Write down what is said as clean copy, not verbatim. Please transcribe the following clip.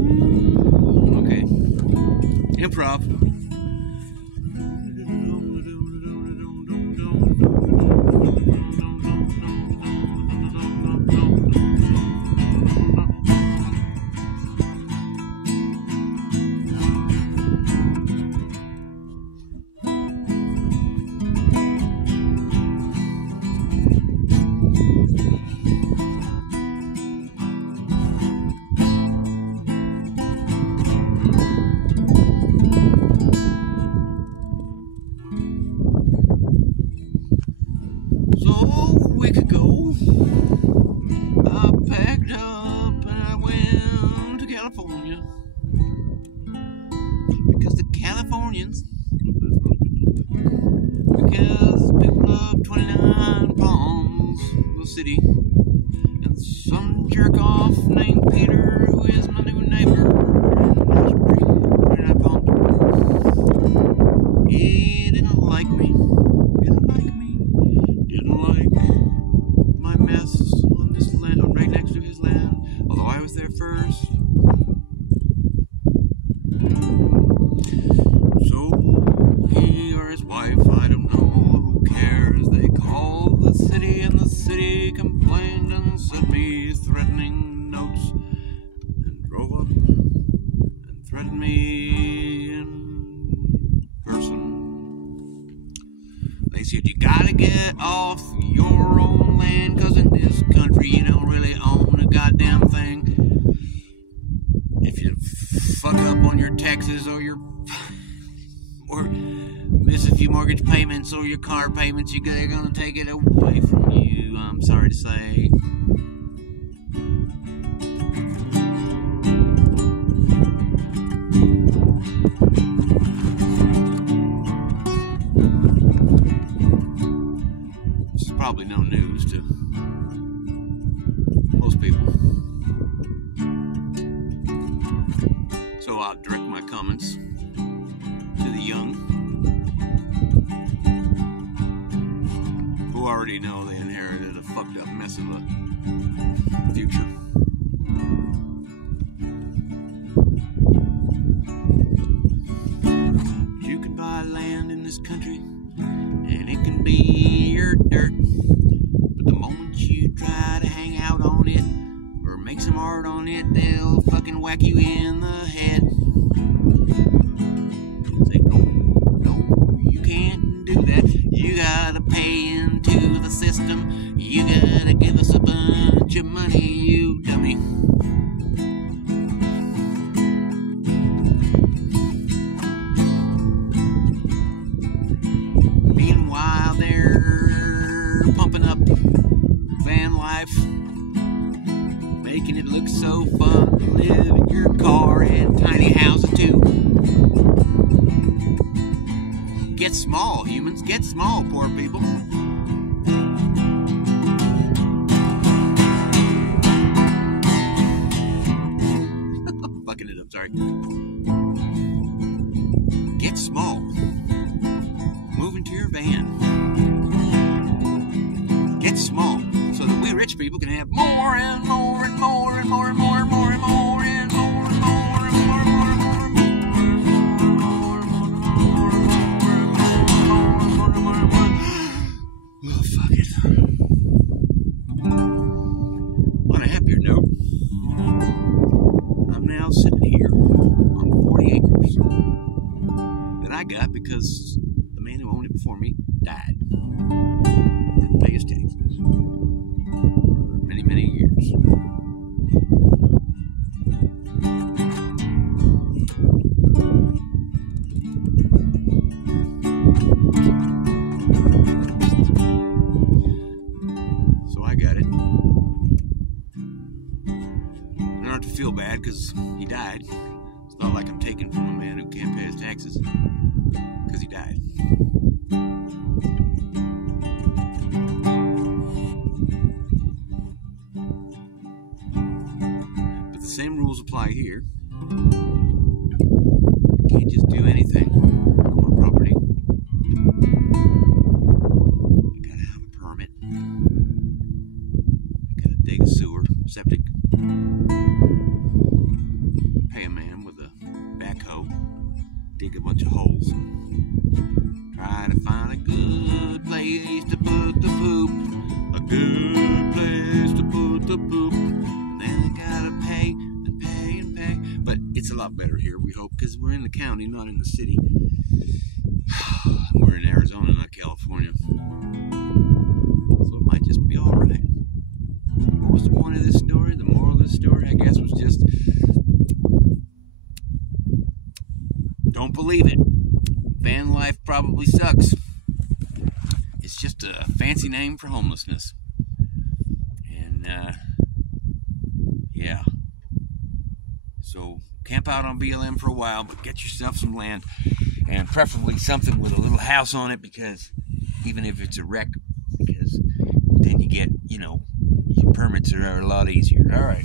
Okay. Improv. So a week ago, I packed up and I went to California because the Californians, because people of 29 Palms, the city, and some jerk off named Peter, who is my new neighbor, 29 Palms, he didn't like me. Didn't like my mess on this land, right next to his land, although I was there first. So he or his wife, I don't know, who cares, they called the city and the city complained and sent me threatening notes and drove up and threatened me in person. They said, you gotta get off your own land, cause in this country you don't really own a goddamn thing. If you fuck up on your taxes or miss a few mortgage payments or your car payments, they're gonna take it away from you, I'm sorry to say. Probably no news to most people. So I'll direct my comments to the young, who already know they inherited a fucked up mess of a future. You can buy land in this country and it can be your dirt. The moment you try to hang out on it or make some art on it, they'll fucking whack you in the head. Say, no, you can't do that. You gotta pay into the system. You gotta give us a bunch of money, you dummy. Meanwhile, they're pumping up van life, making it look so fun to live in your car and tiny houses too. Get small, humans, get small, poor people. Fucking it up, sorry. Get small. Move into your van. Get small, so that we rich people can have more and more and more and more and more and more and more and more and more and more and more and more and more. Oh, fuck it. On a happier note, I'm now sitting here on 40 acres that I got because the man who owned it before me died. Didn't pay his taxes for many, many years. So I got it. I don't have to feel bad because he died. It's not like I'm taking from a man who can't pay his taxes because he died. But the same rules apply here. You can't just do anything on my property. You gotta have a permit. You gotta dig a sewer, septic. backhoe, dig a bunch of holes, try to find a good place to put the poop, a good place to put the poop. And then they gotta pay and pay and pay. But it's a lot better here, we hope, because we're in the county, not in the city. We're in Arizona, not California. So it might just be alright. What was the point of this story? The moral of this story, I guess, was just don't believe it. Van life probably sucks. It's just a fancy name for homelessness. And, yeah. So, camp out on BLM for a while, but get yourself some land. And preferably something with a little house on it, because even if it's a wreck, because then you get, your permits are a lot easier. All right.